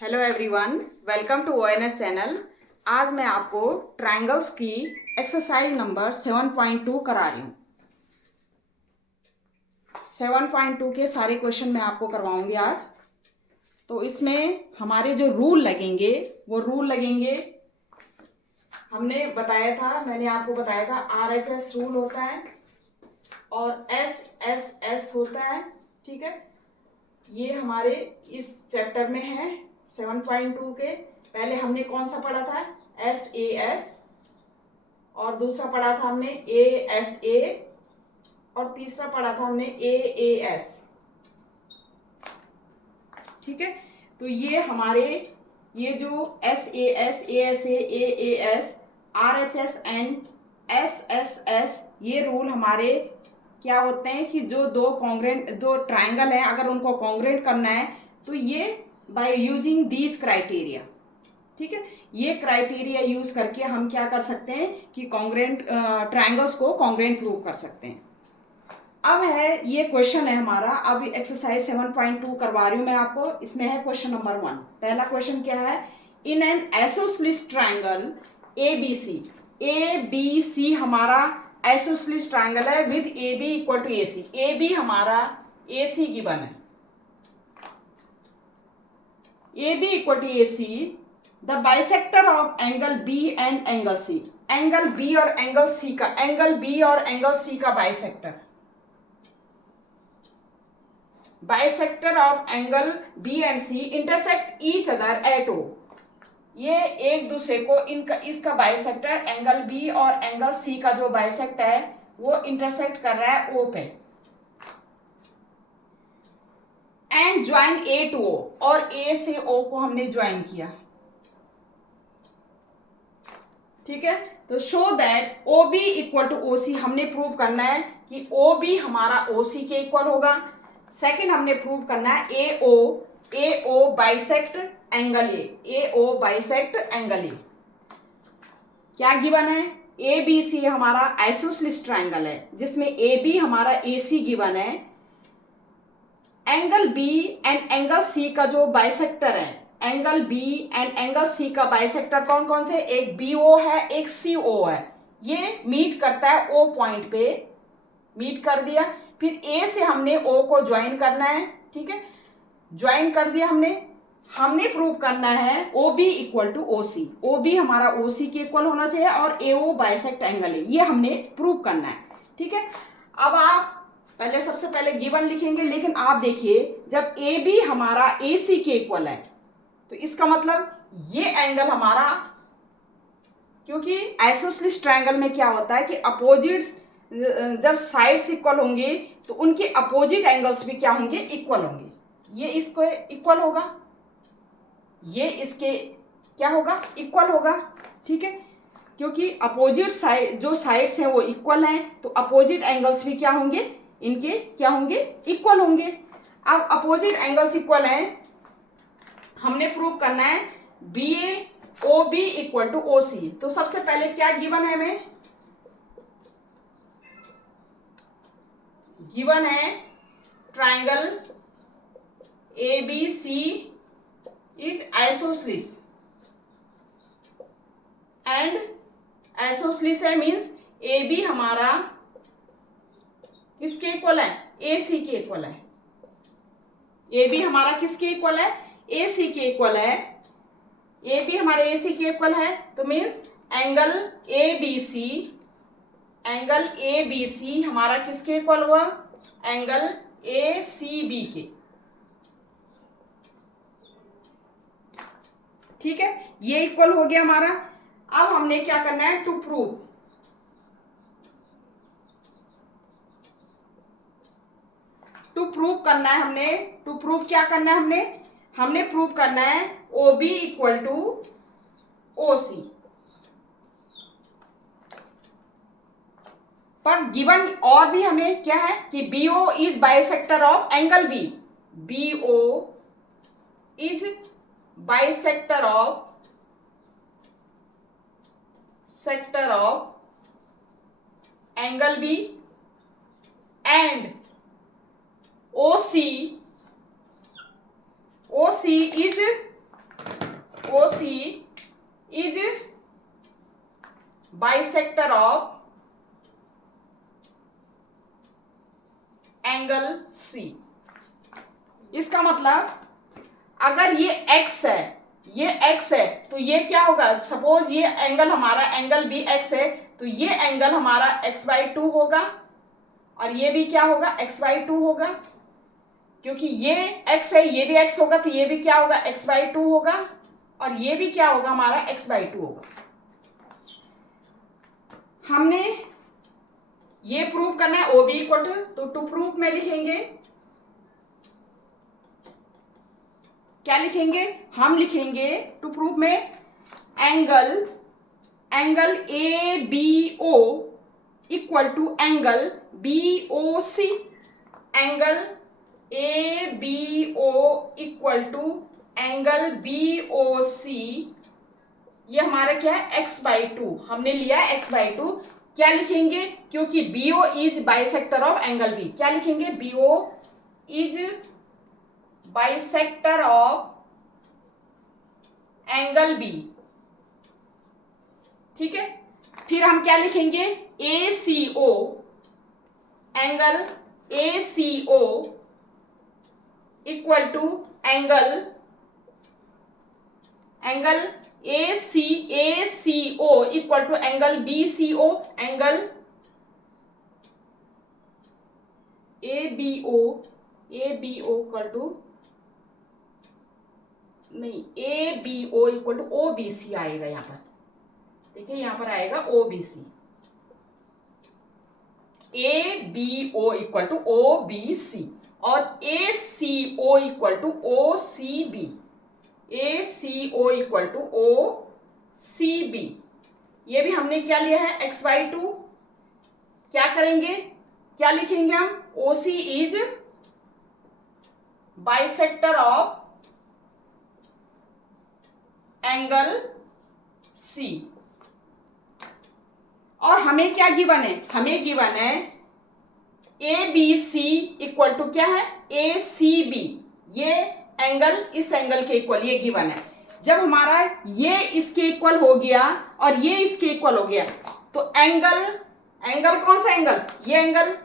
Hello everyone, welcome to ONS channel. आज मैं आपको ट्रायंगल्स की एक्सरसाइज नंबर 7.2 करा रही हूँ। 7.2 के सारे क्वेश्चन मैं आपको करवाऊंगी आज। तो इसमें हमारे जो रूल लगेंगे वो रूल लगेंगे, मैंने आपको बताया था RHS रूल होता है और SSS होता है। ठीक है, ये हमारे इस चैप्टर में है 7.2 के। पहले हमने कौन सा पढ़ा था? SAS, और दूसरा पढ़ा था हमने ASA, और तीसरा पढ़ा था हमने AAS। ठीक है, तो ये हमारे ये जो SAS, ASA, AAS, RHS and SSS ये रूल हमारे क्या होते हैं कि जो दो ट्राइंगल हैं, अगर उनको कॉन्ग्रेंट करना है तो ये बाय यूजिंग दीज क्राइटेरिया। ठीक है, ये क्राइटेरिया यूज करके हम क्या कर सकते हैं कि कॉन्ग्रेंट ट्राइंगल्स को कॉन्ग्रेंट प्रूव कर सकते हैं। अब है ये क्वेश्चन है हमारा। अब एक्सरसाइज 7.2 करवा रही हूं मैं आपको। इसमें है क्वेश्चन नंबर 1। पहला क्वेश्चन क्या है? In an isosceles triangle ABC हमारा आइसोसेलेस ट्राइंगल है with AB equal to AC। AB हमारा AC गिवन है। AB equal to AC, the bisector of angle B and angle C। Angle B और angle C का bisector, bisector of angle B and C intersect each other at O। ये एक दूसरे को इसका bisector angle B और angle C का जो बाइसेक्ट है वो इंटरसेक्ट कर रहा है O पे। And join A to O, और A से O को हमने ज्वाइन किया। ठीक है, तो show that OB equal to OC हमने प्रूव करना है कि OB हमारा OC के इक्वल होगा। सेकंड हमने प्रूव करना है AO bisect angle AO bisect angle A। क्या गिवन है? ABC हमारा आइसोसेलेस ट्राइंगल है जिसमें AB हमारा AC गिवन है। Angle B and angle C का जो बाइसेक्टर है, angle B and angle C का बाइसेक्टर कौन कौन से? एक BO है, एक CO है। ये मीट करता है O पॉइंट पे, मीट कर दिया। फिर A से हमने O को ज्वाइन करना है। ठीक है, ज्वाइन कर दिया हमने प्रूव करना है OB equal to OC। OB हमारा OC के इक्वल होना चाहिए और AO बाइसेक्ट एंगल है, ये हमने प्रूव करना है। ठीक है, अब आप सबसे पहले गिवन लिखेंगे, लेकिन आप देखिए जब AB हमारा AC के इक्वल है तो इसका मतलब ये एंगल हमारा, क्योंकि आइसोसेलेस ट्रायंगल में क्या होता है कि अपोजिट्स जब साइड्स इक्वल होंगे तो उनके अपोजिट एंगल्स भी क्या होंगे? इक्वल होंगे। ये इसको इक्वल होगा, ये इसके क्या होगा? इक्वल होगा। ठीक है, क्योंकि अपोजिट साइड जो साइड्स हैं वो इक्वल हैं तो अपोजिट एंगल्स भी क्या होंगे? इनके क्या होंगे? इक्वल होंगे। अब अपोजिट एंगल्स इक्वल हैं, हमने प्रूव करना है BOB इक्वल टू OC। तो सबसे पहले क्या गिवन है हमें? गिवन है triangle ABC is isosceles, and isosceles है मींस AB हमारा किसके इक्वल है? AC के इक्वल है। AB हमारा किसके इक्वल है? AC के इक्वल है। AB हमारे AC के इक्वल है तो मींस एंगल ABC हमारा किसके इक्वल हुआ? एंगल ACB के। ठीक है, ये इक्वल हो गया हमारा। अब हमने क्या करना है? टू प्रूव करना है हमने। टू प्रूव क्या करना है? हमने प्रूव करना है OB इक्वल टू OC। पर गिवन और भी हमें क्या है कि BO is bisector of angle B। BO is bisector of angle B and OC is O C is bisector of angle C. इसका मतलब अगर ये x है, ये x है, तो ये क्या होगा, सपोज ये एंगल हमारा एंगल बी x है, तो ये एंगल हमारा x/2 होगा और ये भी क्या होगा, x/2 होगा, क्योंकि ये x है, ये भी x होगा, तो ये भी क्या होगा, x/2 होगा और ये भी क्या होगा, हमारा x/2 होगा। हमने ये प्रूव करना है OB इक्वल तो टू प्रूफ में लिखेंगे, क्या लिखेंगे, हम लिखेंगे टू प्रूफ में angle ABO equal to angle BOC, angle ABO equal to angle BOC, ये हमारा क्या है, x/2, हमने लिया है x/2। क्या लिखेंगे, क्योंकि BO is bisector of angle B, क्या लिखेंगे, BO is bisector of angle B, ठीक है। फिर हम क्या लिखेंगे, ACO, angle ACO equal to angle ACO equal to angle BCO, angle ABO equal to नहीं, ABO इक्वल टू OBC आएगा यहाँ पर, देखिए यहाँ पर आएगा OBC, ABO equal to OBC और ACO equal to OCB, ACO equal to OCB। ये भी हमने क्या लिया है, x/2। क्या करेंगे, क्या लिखेंगे हम, OC is bisector of angle C। और हमें क्या गिवन है, हमें गिवन है ABC इक्वल टू क्या है, ACB, ये एंगल इस एंगल के इक्वल, ये गिवन है। जब हमारा ये इसके इक्वल हो गया और ये इसके इक्वल हो गया, तो एंगल कौन सा एंगल, ये angle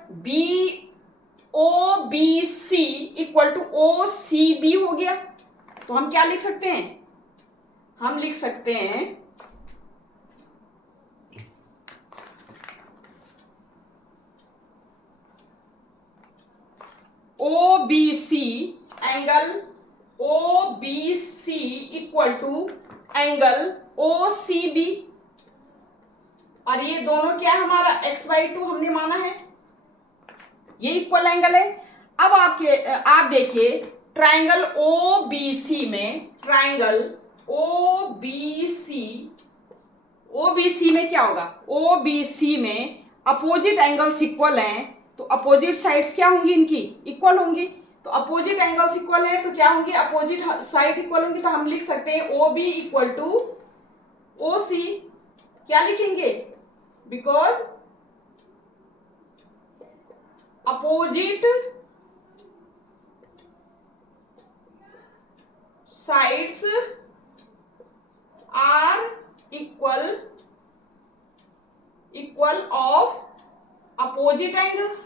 BOBC equal to OCB हो गया। तो हम क्या लिख सकते हैं, हम लिख सकते हैं OBC, angle OBC equal to angle OCB, और ये दोनों क्या है, हमारा x/2 हमने माना है, ये इक्वल एंगल है। अब आप देखिए ट्रायंगल OBC में, ट्रायंगल OBC में क्या होगा, OBC में अपोजिट एंगल्स इक्वल हैं, तो अपोजिट साइड्स क्या होंगी, इनकी इक्वल होंगी। तो अपोजिट एंगल्स इक्वल है तो क्या होंगे, अपोजिट साइड इक्वल होंगी। तो हम लिख सकते हैं OB इक्वल टू OC, क्या लिखेंगे, because opposite sides are equal of opposite angles,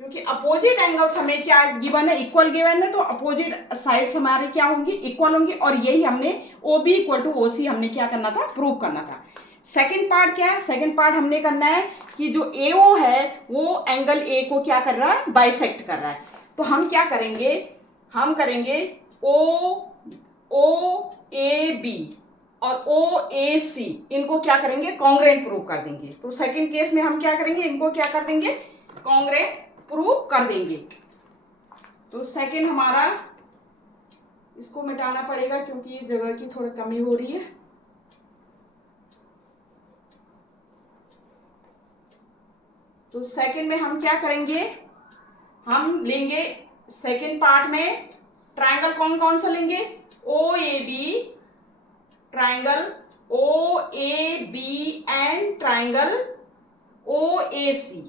क्योंकि अपोजिट एंगल्स हमें क्या गिवन है, इक्वल गिवन है, तो अपोजिट साइड्स हमारे क्या होंगी, इक्वल होंगी। और यही हमने OB इक्वल टू OC हमने क्या करना था, प्रूव करना था। सेकंड पार्ट क्या है, सेकंड पार्ट हमने करना है कि जो AO है वो एंगल A को क्या कर रहा है, बाइसेक्ट कर रहा है। तो हम क्या करेंगे, हम करेंगे OAB और OAC, इनको क्या करेंगे, कॉन्ग्रुएंट प्रूव कर देंगे। तो सेकंड केस में हम क्या करेंगे, इनको क्या कर देंगे, कॉन्ग्रुएंट प्रूव कर देंगे। तो सेकंड हमारा, इसको मिटाना पड़ेगा क्योंकि जगह की थोड़ी कमी हो रही है। तो सेकंड में हम क्या करेंगे, हम लेंगे सेकंड पार्ट में ट्रायंगल कौन कौन सा लेंगे, OAB, triangle OAB and triangle OAC।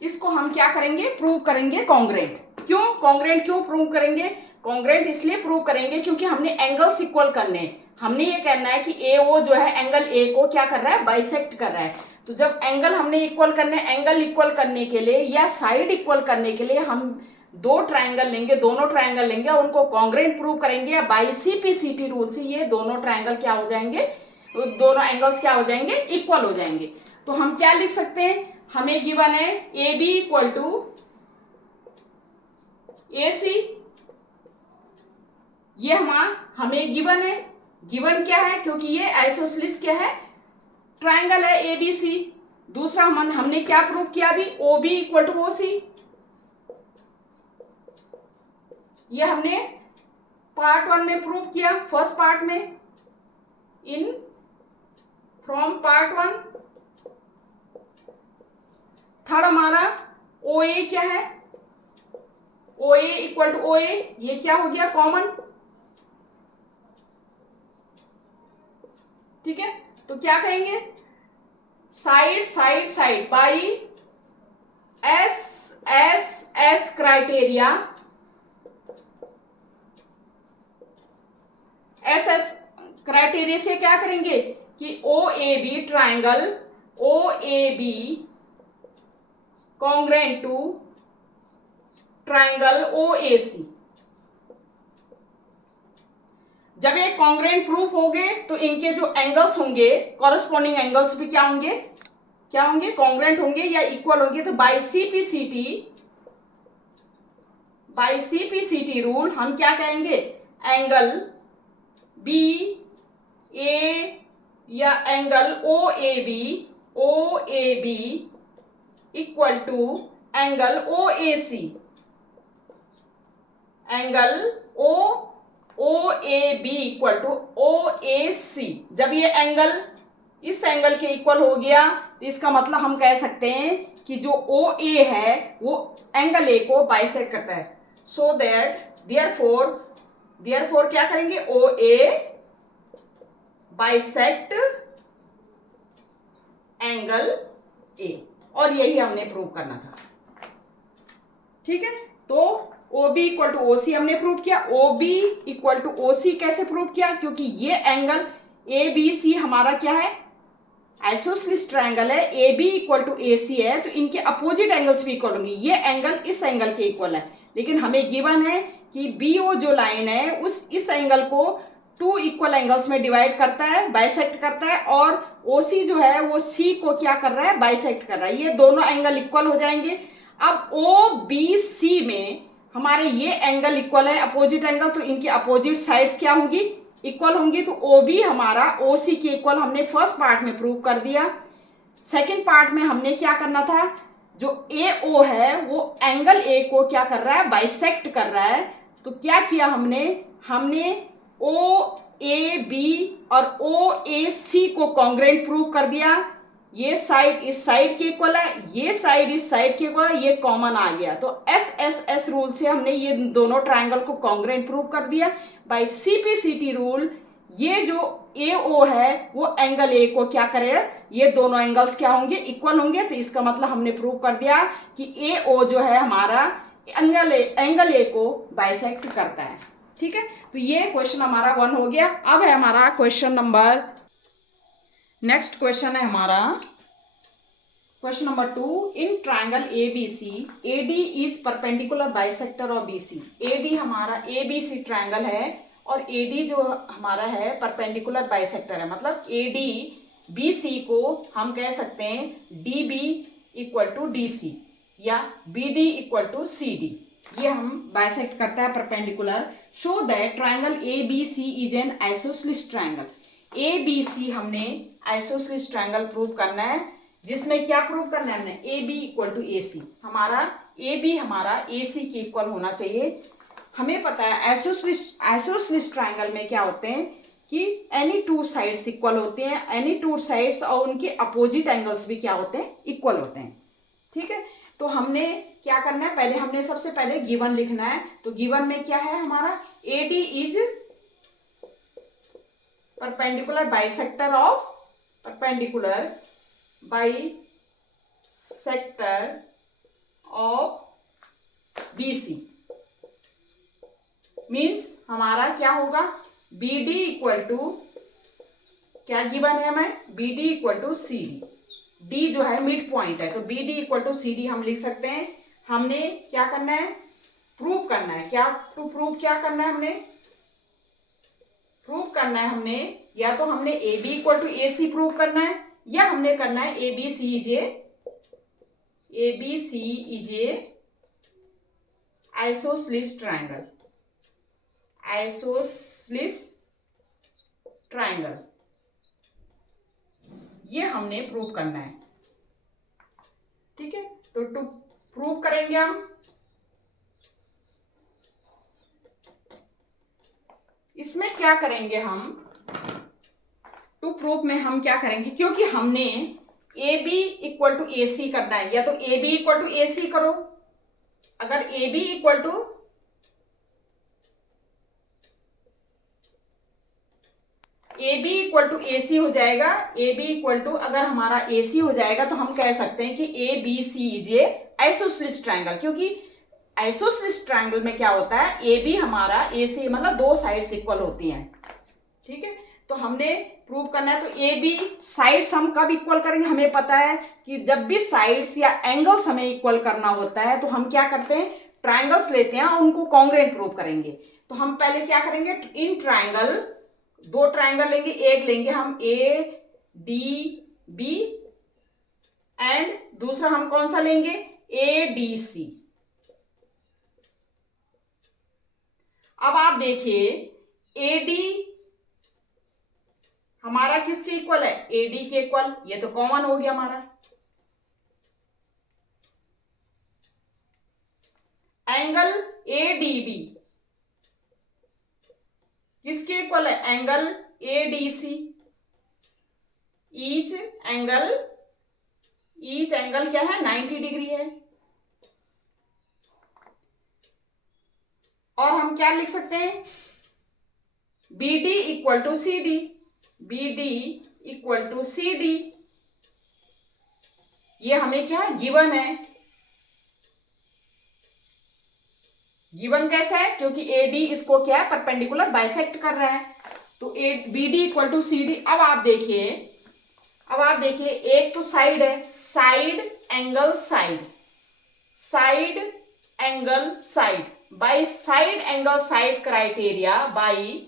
इसको हम क्या करेंगे, प्रूव करेंगे कॉन्ग्रुएंट। क्यों कॉन्ग्रेंट क्यों प्रूव करेंगे? कॉन्ग्रेंट इसलिए प्रूव करेंगे क्योंकि हमने एंगल्स इक्वल करने हैं। हमने ये कहना है कि ए ओ जो है एंगल ए को क्या कर रहा है, बाइसेक्ट कर रहा है। तो जब एंगल हमने इक्वल करने, एंगल इक्वल करने के लिए या साइड इक्वल करने के लिए हम दो ट्रायंगल लेंगे, दोनों ट्रायंगल लेंगे और उनको कॉन्ग्रेंट प्रूव करेंगे या बाई सीपीसीटी रूल से ये दोनों ट्रायंगल क्या हो जाएंगे, दोनों एंगल्स क्या हो जाएंगे, इक्वल हो जाएंगे। तो हम क्या लिख सकते हैं, हमें गिवन है A B equal to A सी, ये हमें गिवन है। गिवन क्या है, क्योंकि ये आइसोसेलेस क्या है, ट्रायंगल है ए बी सी। दूसरा हमने क्या प्रूव किया अभी, O B equal to O C. ये हमने पार्ट 1 में प्रूव किया, फर्स्ट पार्ट में, इन फ्रॉम पार्ट 1। थर्ड हमारा ओ ए क्या है, ओ ए इक्वल टू ओ ए, ये क्या हो गया कॉमन। ठीक है, तो क्या कहेंगे, side side side by S S S criteria, S S criteria से क्या करेंगे कि O A B triangle, O A B congruent to triangle O A C. जब ये कॉन्ग्रेंट प्रूफ होंगे तो इनके जो एंगल्स होंगे, कॉरेस्पॉन्डिंग एंगल्स भी क्या होंगे, क्या होंगे, कॉन्ग्रेंट होंगे या इक्वल होंगे। तो बाई सीपीसीटी रूल हम क्या कहेंगे, एंगल बी ए या angle O A B equal to angle O A C, angle O A B equal to O A C. जब ये एंगल इस एंगल के इक्वल हो गया तो इसका मतलब हम कह सकते हैं कि जो ओ ए है वो एंगल ए को बाइसेक्ट करता है। सो दैट देयरफॉर क्या करेंगे, ओ ए बाइसेक्ट एंगल ए, और यही हमने प्रूव करना था। ठीक है, तो O B equal to O C हमने प्रूव किया। O B equal to O C कैसे प्रूव किया, क्योंकि ये एंगल ए बी सी हमारा क्या है, आइसोसेलेस ट्रायंगल है, A B equal to A C है, तो इनके अपोजिट एंगल्स भी इक्वल होंगे। ये एंगल इस एंगल के इक्वल है, लेकिन हमें गिवन है कि बी ओ जो लाइन है उस इस एंगल को टू इक्वल एंगल्स में डिवाइड करता है, बाइसेक्ट करता है, और ओ सी जो है वो सी को क्या कर रहा है, बाइसेक्ट कर रहा है। ये दोनों एंगल इक्वल हो जाएंगे। अब ओ बी सी में हमारे ये एंगल इक्वल है, अपोजिट एंगल, तो इनकी अपोजिट साइड्स क्या होंगी, इक्वल होंगी। तो ओ बी हमारा ओ सी के इक्वल हमने फर्स्ट पार्ट में प्रूव कर दिया। सेकेंड पार्ट में हमने क्या करना था, जो ए ओ है वो एंगल ए को क्या कर रहा है, बाइसेक्ट कर रहा है। तो क्या किया हमने ओ ए बी और ओ ए सी को कॉन्ग्रेंट प्रूव कर दिया। ये साइड इस साइड के इक्वल है, ये साइड इस साइड के इक्वल है, ये कॉमन आ गया। तो एस एस एस रूल से हमने ये दोनों ट्रायंगल को कॉन्ग्रेंट प्रूव कर दिया। बाय सीपीसीटी रूल ये जो ए ओ है वो एंगल ए को क्या करेगा, ये दोनों एंगल्स क्या होंगे, इक्वल होंगे। तो इसका मतलब हमने प्रूव कर दिया कि ए ओ जो है हमारा एंगल ए को बाइसेक्ट करता है। ठीक है, तो ये क्वेश्चन हमारा 1 हो गया। अब है हमारा क्वेश्चन नंबर, नेक्स्ट क्वेश्चन है हमारा question number 2। In triangle A B C A D is perpendicular bisector of B C. A D हमारा ए बी सी ट्रायंगल है और ए डी जो हमारा है परपेंडिकुलर बाइसेक्टर है। मतलब ए डी बी सी को हम कह सकते हैं D B equal to D C या B D equal to C D. ये हम बाइसेक्ट करता है perpendicular. Show that triangle A B C is an isosceles triangle. A B C हमने आइसोसेलेस ट्रायंगल प्रूव करना है, जिसमें क्या प्रूव करना है हमने, A B equal to A सी। हमारा ए बी हमारा ए सी के इक्वल होना चाहिए। हमें पता है आइसोसेलेस ट्रायंगल में क्या होते हैं कि एनी टू साइड्स इक्वल होते हैं, एनी टू साइड्स और उनके अपोजिट एंगल्स भी क्या होते हैं, इक्वल होते हैं। ठीक है, तो हमने क्या करना है, पहले हमने सबसे पहले गिवन लिखना है। तो गिवन में क्या है हमारा, A D is perpendicular bisector of B C. Means हमारा क्या होगा, बी डी इक्वल टू, क्या गिवन है हमें, B D equal to C D. D जो है मिड पॉइंट है, तो B D equal to C D हम लिख सकते हैं। हमने क्या करना है, प्रूव करना है। क्या टू प्रूव, क्या करना है हमने, प्रूव करना है हमने, या तो हमने A B equal to A C prove करना है, या हमने करना है A B C is a isosceles triangle, isosceles triangle, ये हमने प्रूव करना है। ठीक है, तो टू प्रूव करेंगे हम, इसमें क्या करेंगे हम, टू प्रूफ में हम क्या करेंगे, क्योंकि हमने A B equal to A सी करना है, या तो A B equal to A सी करो। अगर ए बी इक्वल टू ए सी हो जाएगा, ए बी इक्वल टू अगर हमारा ए सी हो जाएगा, तो हम कह सकते हैं कि A B C is a isosceles triangle. क्योंकि आइसोसेलेस ट्रायंगल में क्या होता है, ए बी हमारा ए सी मतलब दो साइड्स इक्वल होती हैं। ठीक है, तो हमने प्रूव करना है, तो ए बी साइड्स हम कब इक्वल करेंगे, हमें पता है कि जब भी साइड्स या एंगल्स हमें इक्वल करना होता है, तो हम क्या करते हैं, ट्रायंगल्स लेते हैं और उनको कॉन्ग्रुएंट प्रूव करेंगे। तो हम पहले क्या करेंगे, इन ट्रायंगल, दो ट्रायंगल लेंगे, एक लेंगे हम ए डी बी, एंड दूसरा हम कौन सा लेंगे, ए डी सी। अब आप देखिए, ए डी हमारा किसके इक्वल है, ए डी के इक्वल, ये तो कॉमन हो गया हमारा। एंगल ए डी बी किसके इक्वल है, angle A D C. Each angle क्या है, 90 डिग्री है। और हम क्या लिख सकते हैं, B D equal to C D, B D equal to C D, ये हमें क्या है, गिवन है। गिवन कैसा है, क्योंकि ए डी इसको क्या है, परपेंडिकुलर बाइसेक्ट कर रहा है, तो A B D equal to C D. अब आप देखिए, एक तो साइड है, side angle side, side angle side, by side angle side criteria, by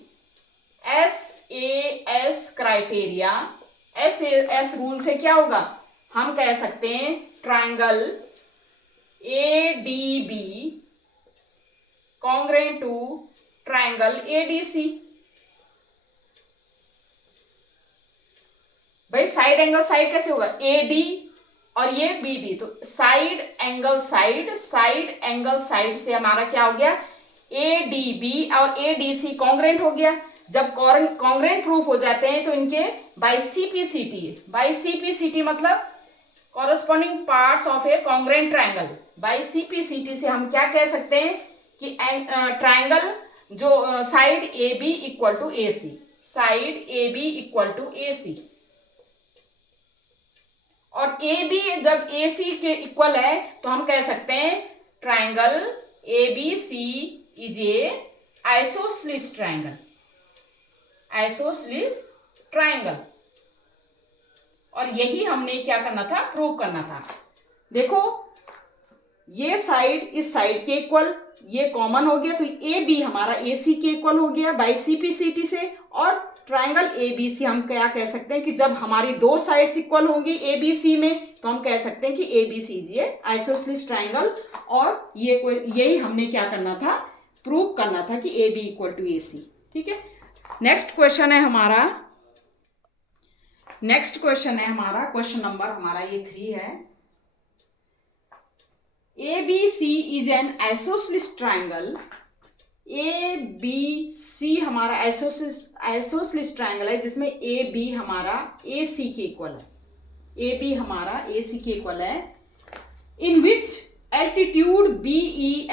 SAS criteria, SAS rule से क्या होगा, हम कह सकते हैं triangle ADB congruent to triangle ADC। भाई साइड एंगल साइड कैसे होगा, AD और ये BD, तो साइड एंगल साइड से हमारा क्या हो गया, ADB और ADC कॉन्ग्रुएंट हो गया। जब कॉन्ग्रुएंट प्रूफ हो जाते हैं तो इनके बाय CPCT मतलब corresponding parts of a congruent triangle, by CPCT से हम क्या कह सकते हैं कि ट्रायंगल जो side AB equal to AC, side AB equal to AC, और AB जब AC के इक्वल है तो हम कह सकते हैं triangle ABC is a isosceles triangle, isosceles triangle. और यही हमने क्या करना था, प्रूव करना था। देखो ये साइड इस साइड के इक्वल, ये कॉमन हो गया, तो ए बी हमारा ए सी के इक्वल हो गया बाई CPCT से। और ट्रायंगल ABC हम क्या कह सकते हैं कि जब हमारी दो साइड्स इक्वल होंगी ABC में, तो हम कह सकते हैं कि ABC ये आइसोसेलेस ट्रायंगल। और यही हमने क्या करना था, प्रूव करना था कि AB इक्वल टू AC। ठीक है, नेक्स्ट क्वेश्चन है हमारा, क्वेश्चन नंबर हमारा ये 3 है। ABC is an isosceles triangle, ABC हमारा आइसोसेलेस ट्रायंगल है जिसमें AB हमारा AC के इक्वल है, AB हमारा AC के इक्वल है, in which altitude BE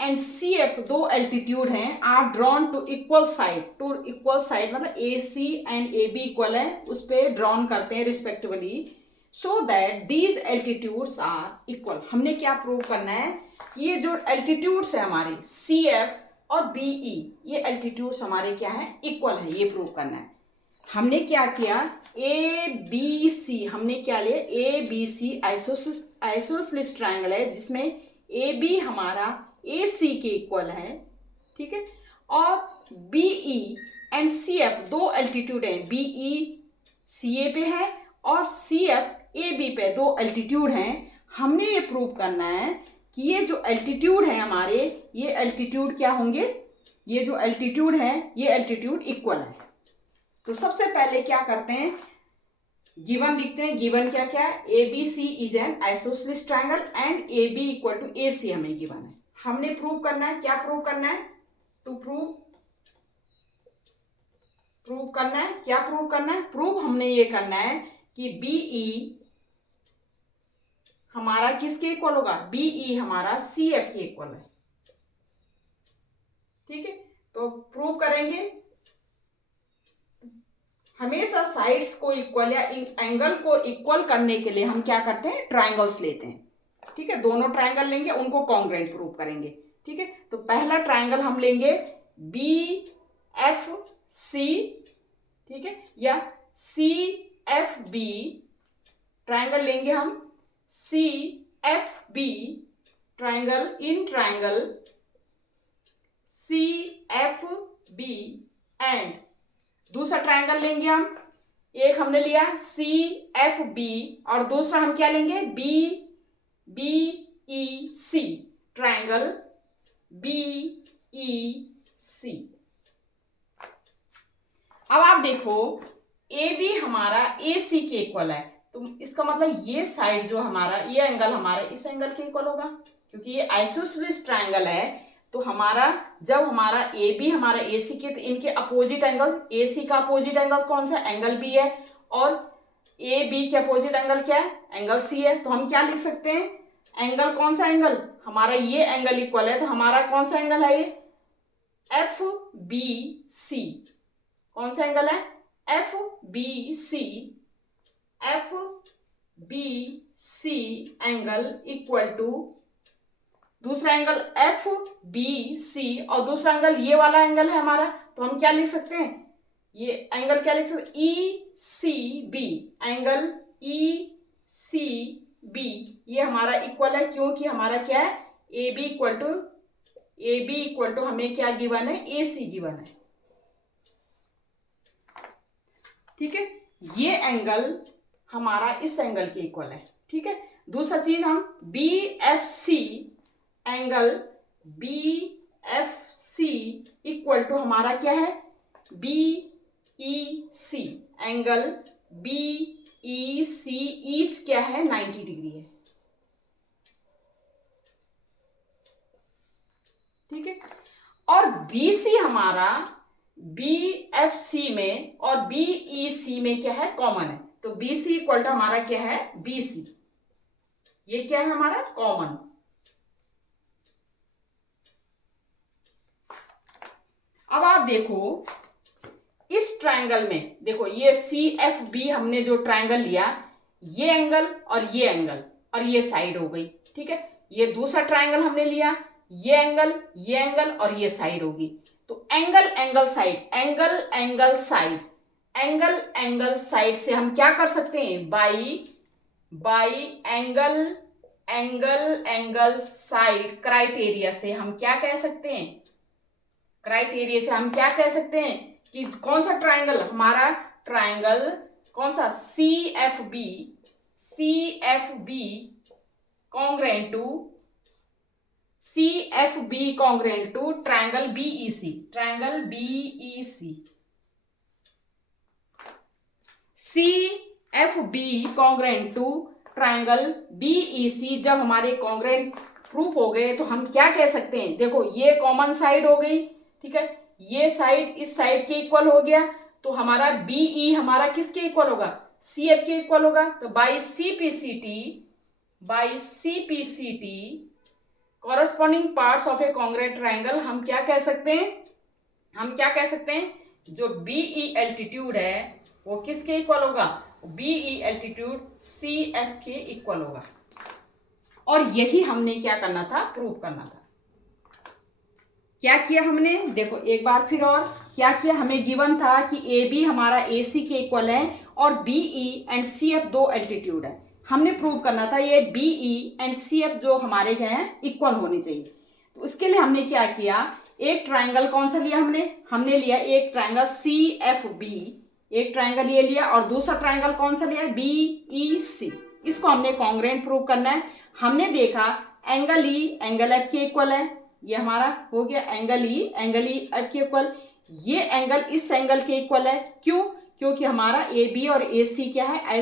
and CF दो एल्टीट्यूड हैं, are drawn to equal side मतलब AC एंड AB इक्वल है, उस पर ड्रॉन करते हैं respectively, so that these altitudes are equal. हमने क्या प्रूव करना है ये जो एल्टीट्यूड्स है हमारे सी एफ और बी ई, ये एल्टीट्यूड्स हमारे क्या है, इक्वल है, ये प्रूव करना है। हमने क्या किया, ए बी सी, हमने क्या लिया, A B C isosceles triangle है जिसमें ए बी हमारा ए सी के इक्वल है, ठीक है, और B E and C F दो एल्टीट्यूड हैं, बी ई सी ए पे है और सी एफ ए बी पे, दो एल्टीट्यूड हैं। हमने ये प्रूव करना है कि ये जो एल्टीट्यूड है हमारे, ये एल्टीट्यूड क्या होंगे, ये जो एल्टीट्यूड है ये एल्टीट्यूड इक्वल है। तो सबसे पहले क्या करते हैं, गिवन लिखते हैं। गिवन क्या क्या है, A B C is an isosceles triangle and A B equal to A C हमें गिवन है। हमने प्रूव करना है, क्या प्रूव करना है, टू प्रूव करना है, क्या प्रूव करना है, प्रूव हमने ये करना है कि बी ई हमारा किसके इक्वल होगा, बी ई हमारा सी एफ के इक्वल है, ठीक है। तो प्रूव करेंगे, हमेशा साइड्स को इक्वल या एंगल को इक्वल करने के लिए हम क्या करते हैं, ट्रायंगल्स लेते हैं, ठीक है। दोनों ट्रायंगल लेंगे, उनको कॉन्ग्रुएंट प्रूव करेंगे, ठीक है। तो पहला ट्रायंगल हम लेंगे बी एफ सी, ठीक है, या सी एफ बी, ट्रायंगल लेंगे हम C F B triangle, in triangle C F B and दूसरा ट्रायंगल लेंगे हम, एक हमने लिया सी एफ बी और दूसरा हम क्या लेंगे, बी बी ई सी, ट्रायंगल बी ई सी। अब आप देखो ए बी हमारा ए सी के इक्वल है, तो इसका मतलब ये साइड जो हमारा, ये एंगल हमारा इस एंगल के इक्वल होगा, क्योंकि ये आइसोसेलेस ट्रायंगल है। तो हमारा जब हमारा ए बी हमारा ए सी के, तो इनके अपोजिट एंगल, ए सी का अपोजिट एंगल कौन सा, एंगल बी है, और ए बी के अपोजिट एंगल क्या है, एंगल सी है। तो हम क्या लिख सकते हैं, एंगल कौन सा एंगल हमारा, ये एंगल इक्वल है, तो हमारा कौन सा एंगल है, ये एफ बी सी, कौन सा एंगल है, F B C, F B C angle equal to दूसरा एंगल एफ बी सी, और दूसरा एंगल ये वाला एंगल है हमारा, तो हम क्या लिख सकते हैं, ये एंगल क्या लिख सकते हैं, E C B, angle E C B, ये हमारा इक्वल है, क्योंकि हमारा क्या है, ए बी इक्वल टू हमें क्या गिवन है, ए सी गिवन है, ठीक है। ये एंगल हमारा इस एंगल के इक्वल है, ठीक है। दूसरा चीज हम B F C, angle B F C equal to हमारा क्या है, B E C, angle B E C each क्या है, 90 डिग्री है, ठीक है। और बी सी हमारा बी एफ सी में और बी ई सी में क्या है, कॉमन है, तो बी सी इक्वल टू हमारा क्या है, बी सी, ये क्या है हमारा कॉमन। अब आप देखो इस ट्रायंगल में, देखो ये सी एफ बी हमने जो ट्रायंगल लिया, ये एंगल और ये एंगल और ये साइड हो गई, ठीक है। ये दूसरा ट्रायंगल हमने लिया, ये एंगल और ये साइड होगी, तो एंगल साइड से हम क्या कर सकते हैं, बाई एंगल साइड क्राइटेरिया से हम क्या कह सकते हैं, कि कौन सा ट्रायंगल हमारा, ट्रायंगल कौन सा, C F B congruent to triangle BEC, C F B congruent to triangle BEC. जब हमारे कॉन्ग्रुएंट प्रूफ हो गए तो हम क्या कह सकते हैं, देखो ये कॉमन साइड हो गई, ठीक है, ये साइड इस साइड के इक्वल हो गया, तो हमारा बीई हमारा किसके इक्वल होगा, सी एफ के इक्वल होगा। तो by CPCT corresponding parts of a congruent triangle हम क्या कह सकते हैं, जो बीई एल्टीट्यूड है वो किसके इक्वल होगा, बीई एल्टीट्यूड सी एफ के इक्वल होगा। और यही हमने क्या करना था, प्रूव करना था। क्या किया हमने, देखो एक बार फिर और क्या किया, हमें गिवन था कि ए बी हमारा ए सी के इक्वल है और B E and C F दो एल्टीट्यूड है। हमने प्रूव करना था ये B E and C F जो हमारे क्या हैं इक्वल होने चाहिए। तो उसके लिए हमने क्या किया, एक ट्राइंगल कौन सा लिया हमने लिया एक ट्राइंगल सी एफ बी, एक ट्राइंगल ये लिया, और दूसरा ट्राइंगल कौन सा लिया, बी ई सी। इसको हमने कॉन्ग्रुएंट प्रूव करना है। हमने देखा एंगल ई एंगल एफ के इक्वल है, ये हमारा हो गया एंगल ई एफ के इक्वल, ये एंगल इस एंगल के इक्वल है। क्यों, क्योंकि हमारा ए बी और ए सी क्या है,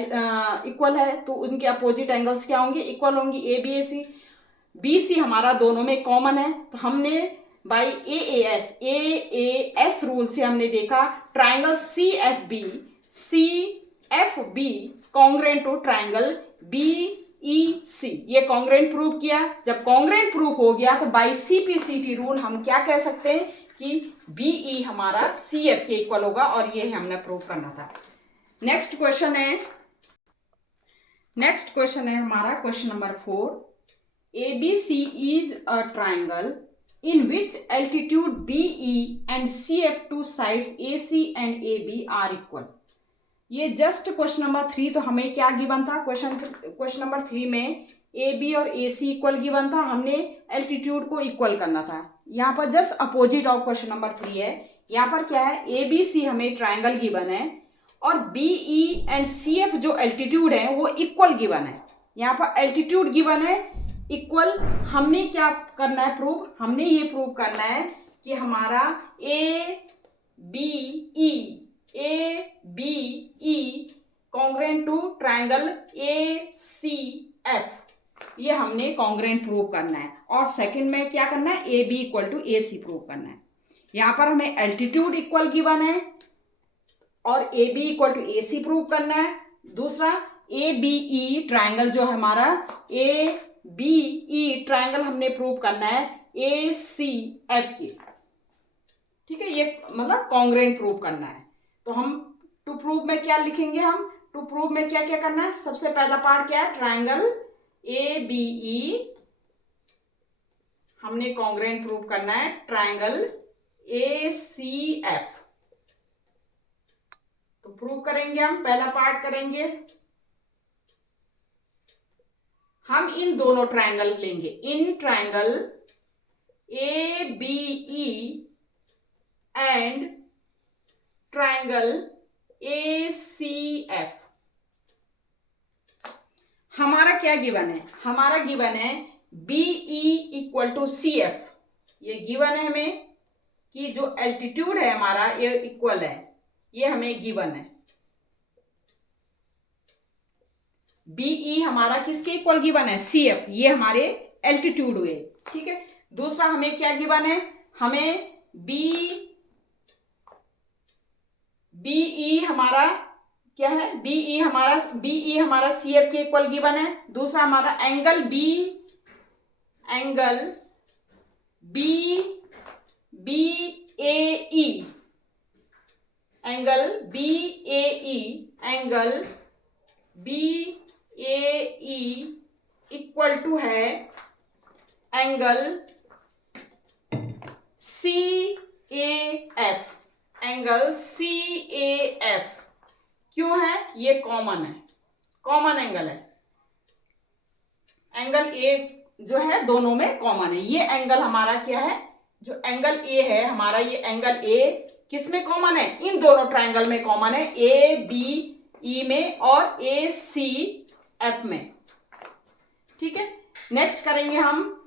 इक्वल है, तो उनके अपोजिट एंगल्स क्या होंगे, इक्वल होंगी, A B A C. B C हमारा दोनों में कॉमन है, तो हमने बाई ए एस रूल से हमने देखा triangle C F B congruent to triangle B E C, ये कॉन्ग्रुएंट प्रूव किया। जब कॉन्ग्रुएंट प्रूव हो गया तो बाई सीपीसीटी रूल हम क्या कह सकते हैं कि बी ई हमारा सी एफ के इक्वल होगा, और ये हमने प्रूव करना था। नेक्स्ट क्वेश्चन है हमारा question number 4। ABC is a triangle in which altitude BE and CF two sides AC and AB are equal। ये जस्ट क्वेश्चन नंबर 3, तो हमें क्या गिवन था, क्वेश्चन नंबर 3 में AB और AC इक्वल गिवन था, हमने एल्टीट्यूड को इक्वल करना था। यहाँ पर just opposite of question number 3 है। यहाँ पर क्या है, ABC हमें ट्राइंगल गिवन है और BE एंड CF जो एल्टीट्यूड है वो इक्वल गिवन है। यहाँ पर एल्टीट्यूड गिवन है इक्वल, हमने क्या करना है प्रूव, हमने ये प्रूव करना है कि हमारा A B E congruent to triangle A C F, ये हमने कॉन्ग्रुएंट प्रूव करना है। और सेकंड में क्या करना है, A B equal to A C prove करना है। यहाँ पर हमें एल्टीट्यूड इक्वल गिवन है और A B equal to A C prove करना है। दूसरा ए बी ई ट्राइंगल जो है हमारा ए बी ई ट्राइंगल हमने प्रूव करना है ए सी एफ के, ठीक है, ये मतलब कॉन्ग्रुएंट प्रूव करना है। तो हम टू प्रूव में क्या लिखेंगे, हम टू प्रूव में क्या क्या करना है, सबसे पहला पार्ट क्या है, ट्राइंगल ए बी ई हमने कॉन्ग्रुएंट प्रूव करना है ट्राइंगल ए सी एफ। तो प्रूव करेंगे, हम पहला पार्ट करेंगे, हम इन दोनों ट्राइंगल लेंगे, in triangle A B E and triangle A C F. हमारा क्या गिवन है, हमारा गिवन है B E equal to C F. ये गिवन है हमें कि जो एल्टीट्यूड है हमारा ये इक्वल है, ये हमें गिवन है। बीई हमारा किसके इक्वल गिवन है, सी एफ, ये हमारे एल्टीट्यूड हुए, ठीक है। दूसरा हमें क्या गिवन है, हमें बीई हमारा क्या है, बीई हमारा सी एफ के इक्वल गिवन है। दूसरा हमारा angle B A E, angle B A E equal to है angle C A F, angle C A F. क्यों है, ये कॉमन है, कॉमन एंगल है, एंगल ए जो है दोनों में कॉमन है। ये एंगल हमारा क्या है, जो एंगल ए है हमारा, ये एंगल ए किस में कॉमन है, इन दोनों ट्राइंगल में कॉमन है, ए बी ई में और ए सी एफ में, ठीक है। नेक्स्ट करेंगे हम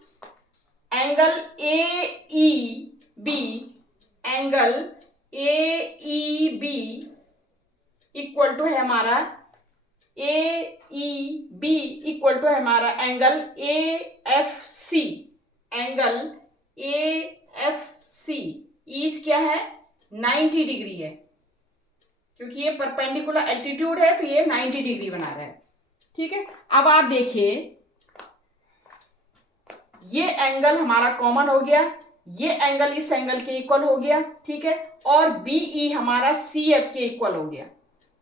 angle A E B, angle A E B equal to है हमारा A E B equal to है हमारा angle A F C, angle A F C each क्या है 90 डिग्री है, क्योंकि ये परपेंडिकुलर एल्टीट्यूड है तो ये 90 डिग्री बना रहा है, ठीक है। अब आप देखिए ये एंगल हमारा कॉमन हो गया, ये एंगल इस एंगल के इक्वल हो गया, ठीक है, और बीई हमारा सी एफ के इक्वल हो गया।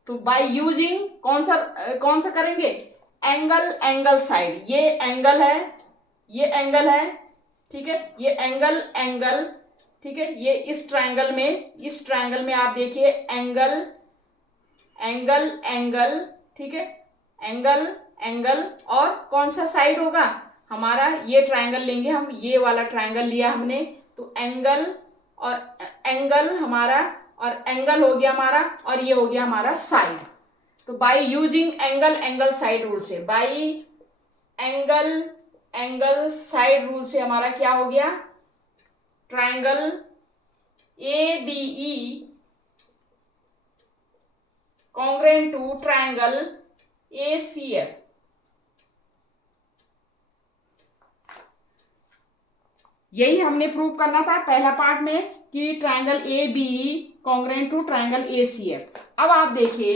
तो बाय यूजिंग कौन सा करेंगे, एंगल एंगल साइड, ये एंगल है, ये एंगल है, ठीक है, ये एंगल एंगल, ठीक है, ये इस ट्रायंगल में आप देखिए एंगल एंगल एंगल, ठीक है, एंगल एंगल, और कौन सा साइड होगा हमारा, ये ट्रायंगल लेंगे हम, ये वाला ट्रायंगल लिया हमने, तो एंगल और एंगल हमारा, और एंगल हो गया हमारा, और ये हो गया हमारा साइड। तो by using angle angle side rule से, by angle angle side rule से हमारा क्या हो गया, triangle A B E congruent to triangle A C F, यही हमने प्रूव करना था पहला पार्ट में कि triangle A B congruent to triangle A C F. अब आप देखिए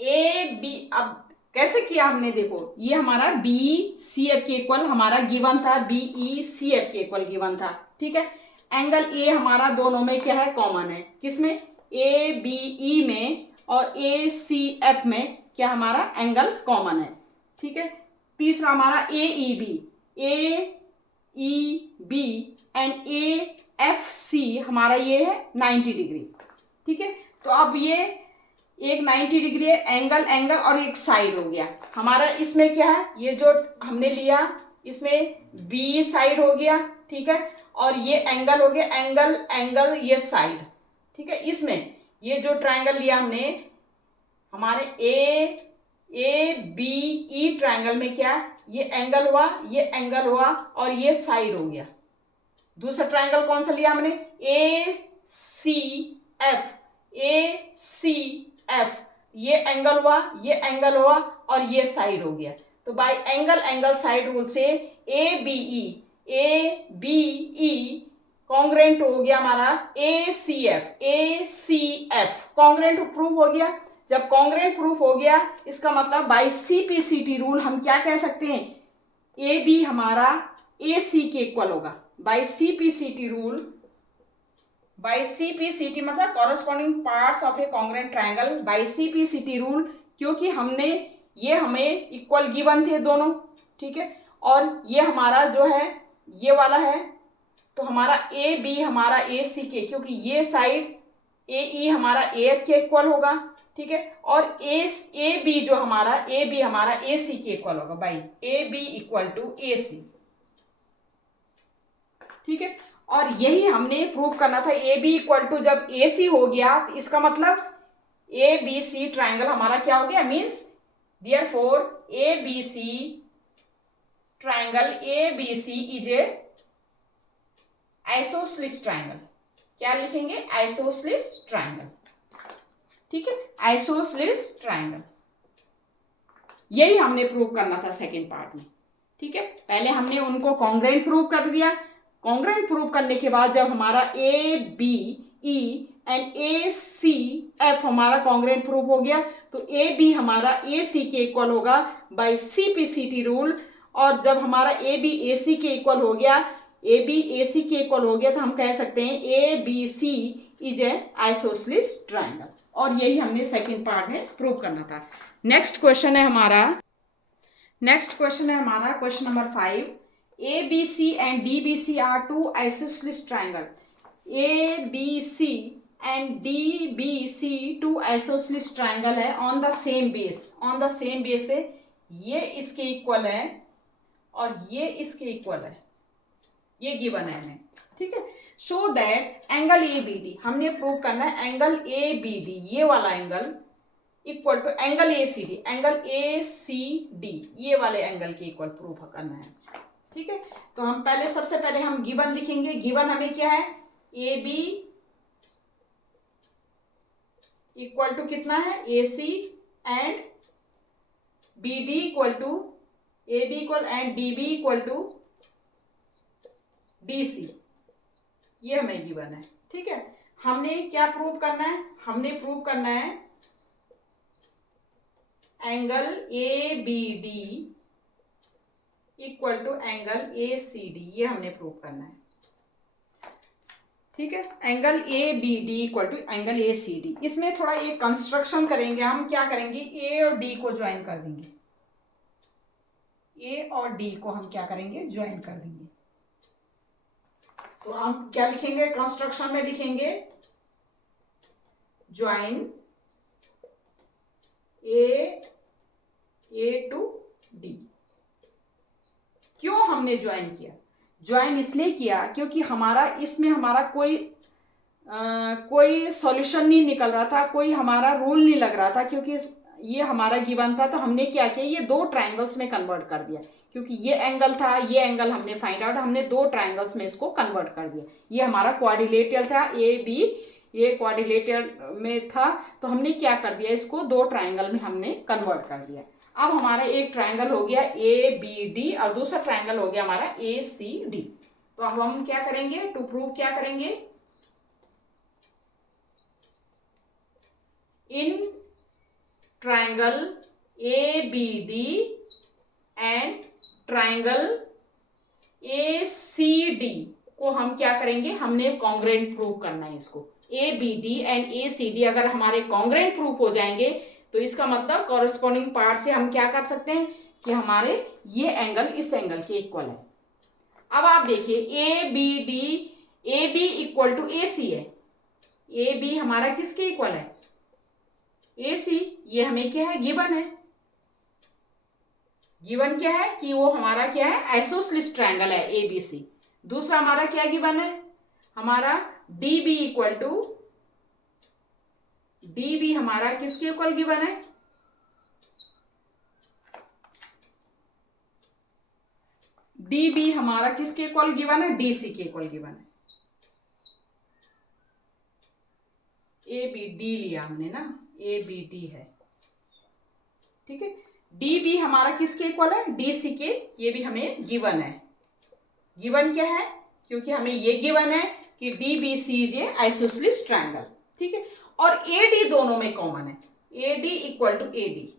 ए बी, अब कैसे किया हमने, देखो ये हमारा बी सी एफ के इक्वल हमारा गिवन था, बी ई सी एफ के इक्वल गिवन था, ठीक है। एंगल ए हमारा दोनों में क्या है, कॉमन है, किसमें, ए बी ई में, और ए सी एफ में क्या हमारा एंगल कॉमन है, ठीक है। तीसरा हमारा A E B and A F C हमारा ये है 90 डिग्री, ठीक है। तो अब ये एक 90 डिग्री है, एंगल एंगल और एक साइड हो गया हमारा, इसमें क्या है, ये जो हमने लिया इसमें बी साइड हो गया, ठीक है, और ये एंगल हो गया, एंगल एंगल ये साइड, ठीक है। इसमें ये जो ट्रायंगल लिया हमने हमारे ए बी ई ट्रायंगल में क्या, ये एंगल हुआ, ये एंगल हुआ, और ये साइड हो गया। दूसरा ट्रायंगल कौन सा लिया हमने, ए सी एफ, ये एंगल हुआ, ये एंगल हुआ, और ये साइड हो गया। तो bye angle angle side rule से ए बी ई कॉन्ग्रेंट हो गया हमारा A C F congruent proof हो गया। जब कॉन्ग्रेंट प्रूफ हो गया इसका मतलब बाय सीपीसीटी रूल हम क्या कह सकते हैं, ए बी हमारा ए सी के इक्वल होगा। By CPCT rule, by CPCT मतलब corresponding parts of a congruent triangle, by CPCT rule, क्योंकि हमने ये हमें इक्वल गिवन थे दोनों, ठीक है, और ये हमारा जो है ये वाला है, तो हमारा ए बी हमारा ए सी के, क्योंकि ये साइड ए ई हमारा ए एफ के इक्वल होगा, ठीक है, और ए बी जो हमारा ए सी के इक्वल होगा, by A B equal to A C, ठीक है। और यही हमने प्रूव करना था, ए बी इक्वल टू जब ए सी हो गया तो इसका मतलब ए बी सी ट्राइंगल हमारा क्या हो गया, means therefore A B C triangle A B C is a isosceles triangle. क्या लिखेंगे, आइसोसेलेस ट्राइंगल, ठीक है, आइसोसेलेस ट्राइंगल। यही हमने प्रूव करना था सेकेंड पार्ट में, ठीक है। पहले हमने उनको कॉन्ग्रेंट प्रूव कर दिया, कॉन्ग्रेंट प्रूव करने के बाद जब हमारा A B E and A C F हमारा कॉन्ग्रेंट प्रूव हो गया तो ए बी हमारा ए सी के इक्वल होगा बाय सीपीसीटी रूल। और जब हमारा ए बी ए सी के इक्वल हो गया, ए बी ए सी के इक्वल हो गया, तो हम कह सकते हैं A B C is a isosceles triangle. और यही हमने सेकेंड पार्ट में प्रूव करना था। नेक्स्ट क्वेश्चन है हमारा question number 5। A B C and D B C are two isosceles triangle. A B C and D B C two isosceles triangle है on the same base पे ये इसके equal है और ये इसके इक्वल है, ये गिवन है हमें, ठीक है। Show that angle A B D, हमने प्रूव करना है एंगल ए बी डी, ये वाला angle equal to angle A C D, ये वाले एंगल के इक्वल प्रूव करना है, ठीक है। तो हम सबसे पहले हम गिवन लिखेंगे। गिवन हमें क्या है, ए बी इक्वल टू कितना है, A C and B D equal to A B equal and D B equal to D C, ये हमें गिवन है, ठीक है। हमने क्या प्रूव करना है, हमने प्रूव करना है angle A B D equal to angle A C D, ये हमने प्रूव करना है, ठीक है। Angle A B D equal to angle A C D. इसमें थोड़ा ये कंस्ट्रक्शन करेंगे हम, क्या करेंगे, ए और डी को ज्वाइन कर देंगे, ए और डी को हम क्या करेंगे, ज्वाइन कर देंगे। तो हम क्या लिखेंगे, कंस्ट्रक्शन में लिखेंगे ज्वाइन ए टू डी। क्यों हमने ज्वाइन किया, ज्वाइन इसलिए किया क्योंकि हमारा इसमें हमारा कोई सॉल्यूशन नहीं निकल रहा था, कोई हमारा रूल नहीं लग रहा था, क्योंकि ये हमारा गिवन था। तो हमने क्या किया, ये दो ट्राइंगल्स में कन्वर्ट कर दिया, क्योंकि ये एंगल था, ये एंगल हमने फाइंड आउट, हमने दो ट्राइंगल्स में इसको कन्वर्ट कर दिया। ये हमारा क्वाड्रिलेटरल था ए बी, ये क्वाड्रिलेटरल में था, तो हमने क्या कर दिया, इसको दो ट्राइंगल में हमने कन्वर्ट कर दिया। अब हमारा एक ट्राइंगल हो गया ए बी डी और दूसरा ट्राइंगल हो गया हमारा ए सी डी। तो अब हम क्या करेंगे, टू प्रूव क्या करेंगे, in triangle A B D and triangle A C D को हम क्या करेंगे, हमने कॉन्ग्रुएंट प्रूव करना है इसको। A B D and A C D अगर हमारे कॉन्ग्रुएंट प्रूव हो जाएंगे तो इसका मतलब कॉरेस्पॉन्डिंग पार्ट से हम क्या कर सकते हैं कि हमारे ये एंगल इस एंगल के इक्वल है। अब आप देखिए A B D, A B equal to A C है, ए बी हमारा किसके इक्वल है, ए सी। ये हमें क्या है, गिवन है। गिवन क्या है कि वो हमारा क्या है, आइसोसेलेस ट्रायंगल है ए बी सी। दूसरा हमारा क्या गिवन है, हमारा D B equal to, D B हमारा किसके इक्वल गिवन है, डी बी हमारा किसके इक्वल गिवन है, डी सी के इक्वल गिवन है। ए बी डी लिया हमने ना, ए बी डी है, ठीक है। डी बी हमारा किसके इक्वल है, डी सी के, ये भी हमें गिवन है। गिवन क्या है, क्योंकि हमें ये गिवन है कि D B C is a isosceles triangle, ठीक है। और ए डी दोनों में कॉमन है, A D equal to A D,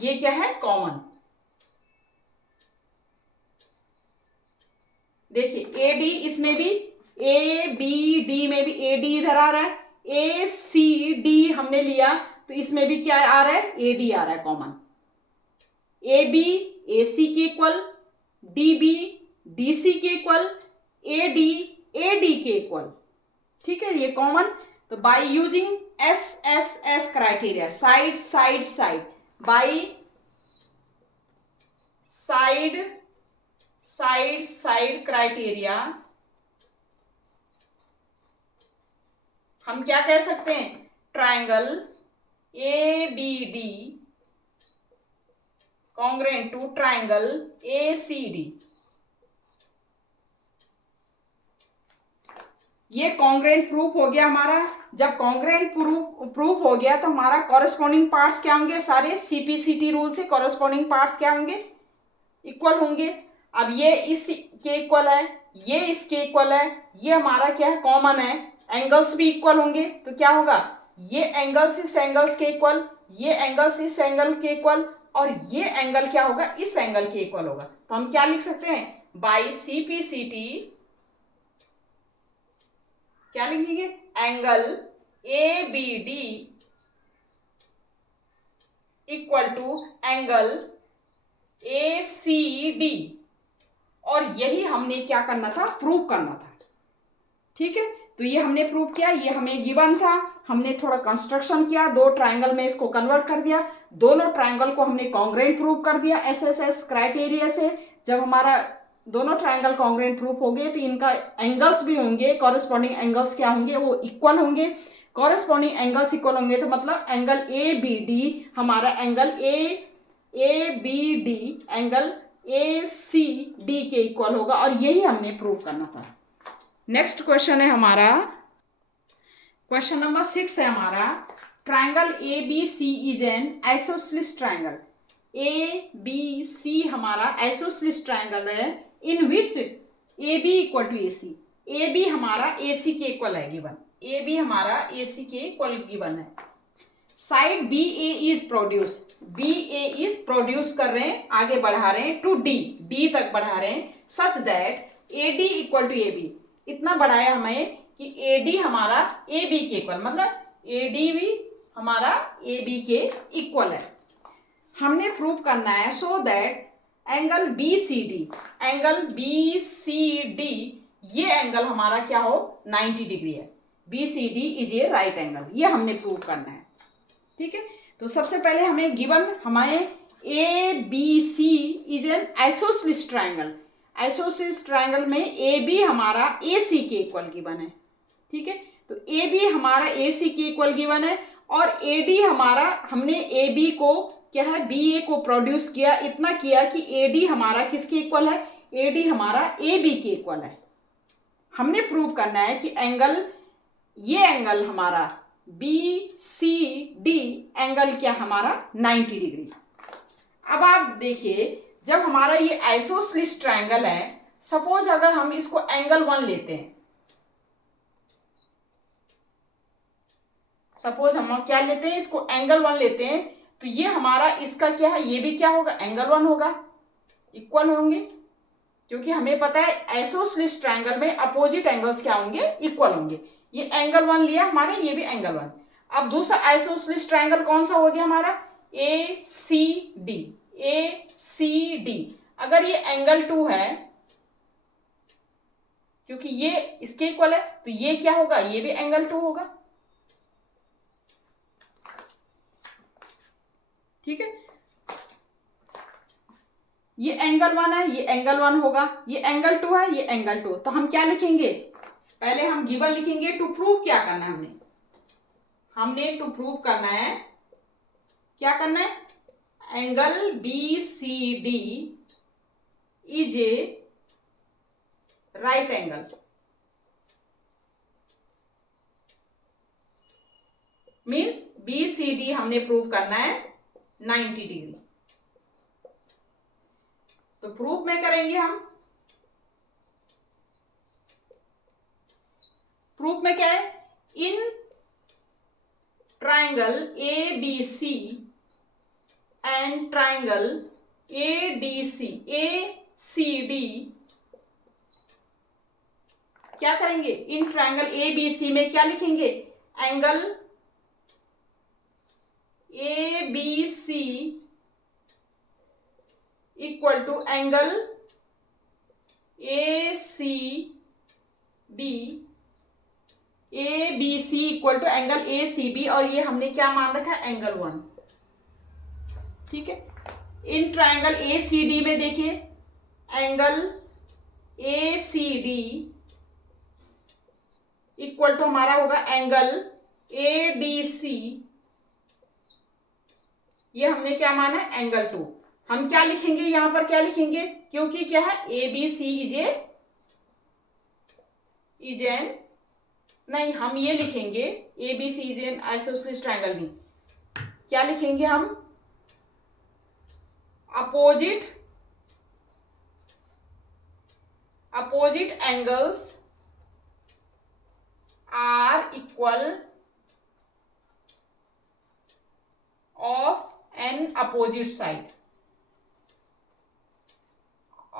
ये क्या है, कॉमन। देखिए ए डी, इसमें भी ए बी डी में भी ए डी इधर आ रहा है, ए सी डी हमने लिया तो इसमें भी क्या आ रहा है, ए डी आ रहा है common. A B A C के equal, D B D C के इक्वल, ए डी के इक्वल, ठीक है, ये कॉमन। तो by using S criteria, side side side, by side criteria, हम क्या कह सकते हैं, triangle A B D congruent to triangle A C D. ये कॉन्ग्रुएंट प्रूफ हो गया हमारा। जब कॉन्ग्रुएंट प्रूफ हो गया तो हमारा कॉरेस्पॉन्डिंग पार्ट्स क्या होंगे, सारे सीपीसीटी रूल से कॉरेस्पॉन्डिंग पार्ट्स क्या होंगे, इक्वल होंगे। अब ये इस के इक्वल है, ये इसके इक्वल है, ये हमारा क्या है, कॉमन है। एंगल्स भी इक्वल होंगे तो क्या होगा, ये एंगल्स इस एंगल्स के इक्वल, ये एंगल्स इस एंगल के इक्वल, और ये एंगल क्या होगा, इस एंगल के इक्वल होगा। तो हम क्या लिख सकते हैं, बाई सीपीसीटी क्या लिखेंगे, angle A B D equal to angle A C D. और यही हमने क्या करना था, प्रूव करना था, ठीक है। तो ये हमने प्रूव किया, ये हमें गिवन था, हमने थोड़ा कंस्ट्रक्शन किया, दो ट्रायंगल में इसको कन्वर्ट कर दिया, दोनों ट्रायंगल को हमने कॉन्ग्रुएंट प्रूव कर दिया एस क्राइटेरिया से। जब हमारा दोनों ट्रायंगल कॉन्ग्रुएंट प्रूफ हो गए तो इनका एंगल्स भी होंगे, कॉरेस्पॉन्डिंग एंगल्स क्या होंगे, वो इक्वल होंगे। कॉरेस्पॉन्डिंग एंगल्स इक्वल होंगे तो मतलब एंगल ए बी डी हमारा angle A B D angle A C D के इक्वल होगा, और यही हमने प्रूव करना था। नेक्स्ट क्वेश्चन है हमारा, क्वेश्चन नंबर 6 है हमारा, triangle A B C is an isosceles triangle. A B C हमारा आइसोसेलेस ट्राइंगल है, in which A B equal to A C. A B हमारा ए सी के इक्वल है गिवन, ए B हमारा ए सी के equal given है। Side B A is produce, B A is produce कर रहे हैं, आगे बढ़ा रहे हैं टू डी, डी तक बढ़ा रहे हैं, such that A D equal to A B. इतना बढ़ाया हमें कि ए डी हमारा ए बी के इक्वल, मतलब ए डी भी हमारा ए बी के इक्वल है। हमने प्रूव करना है so that angle B C D ये एंगल हमारा क्या हो 90 डिग्री है। B C D is a right angle, ये हमने प्रूव करना है। ठीक है, तो सबसे पहले हमें गिवन हमारे A B C is an isosceles triangle. Isosceles triangle में ए बी हमारा ए सी के इक्वल गिवन है। ठीक है, तो ए बी हमारा ए सी के इक्वल गिवन है और ए डी हमारा, हमने ए बी को क्या है बी ए को प्रोड्यूस किया, इतना किया कि ए डी हमारा किसके इक्वल है, ए डी हमारा ए बी के इक्वल है। हमने प्रूव करना है कि एंगल, ये एंगल हमारा बी सी डी एंगल क्या हमारा 90 डिग्री। अब आप देखिए, जब हमारा ये आइसोसेलेस ट्राइंगल है, सपोज अगर हम इसको एंगल 1 लेते हैं, सपोज हम क्या लेते हैं, इसको एंगल 1 लेते हैं, तो ये हमारा इसका क्या है, ये भी क्या होगा एंगल 1 होगा, इक्वल होंगे, क्योंकि हमें पता है आइसोसेलेस ट्राइंगल में अपोजिट एंगल्स क्या होंगे, इक्वल होंगे। ये एंगल 1 लिया हमारा, ये भी एंगल 1। अब दूसरा आइसोसेलेस ट्राइंगल कौन सा हो गया हमारा, A C D. A C D अगर ये एंगल 2 है, क्योंकि ये इसके इक्वल है, तो ये क्या होगा, ये भी एंगल 2 होगा। ठीक है, ये एंगल 1 है, ये एंगल 1 होगा, ये एंगल 2 है, ये एंगल 2। तो हम क्या लिखेंगे, पहले हम गिवन लिखेंगे। टू प्रूव क्या करना है, हमने टू प्रूव करना है, क्या करना है, angle B C D is a right angle, means B C D हमने प्रूव करना है 90 डिग्री। तो प्रूफ में करेंगे हम, प्रूफ में क्या है, in triangle A B C and triangle A D C, A C D, क्या करेंगे, in triangle A B C में क्या लिखेंगे, angle A B C equal to angle A C B, A B C equal to angle A C B, और ये हमने क्या मान रखा है, एंगल 1। ठीक है, in triangle A C D में देखिए angle A C D equal to हमारा होगा एंगल ए डी सी, ये हमने क्या माना है, एंगल 2। हम क्या लिखेंगे यहां पर, क्या लिखेंगे, क्योंकि क्या है A B C is an, नहीं हम ये लिखेंगे A B C is an isosceles triangle नहीं, क्या लिखेंगे हम, opposite angles are equal of an opposite side,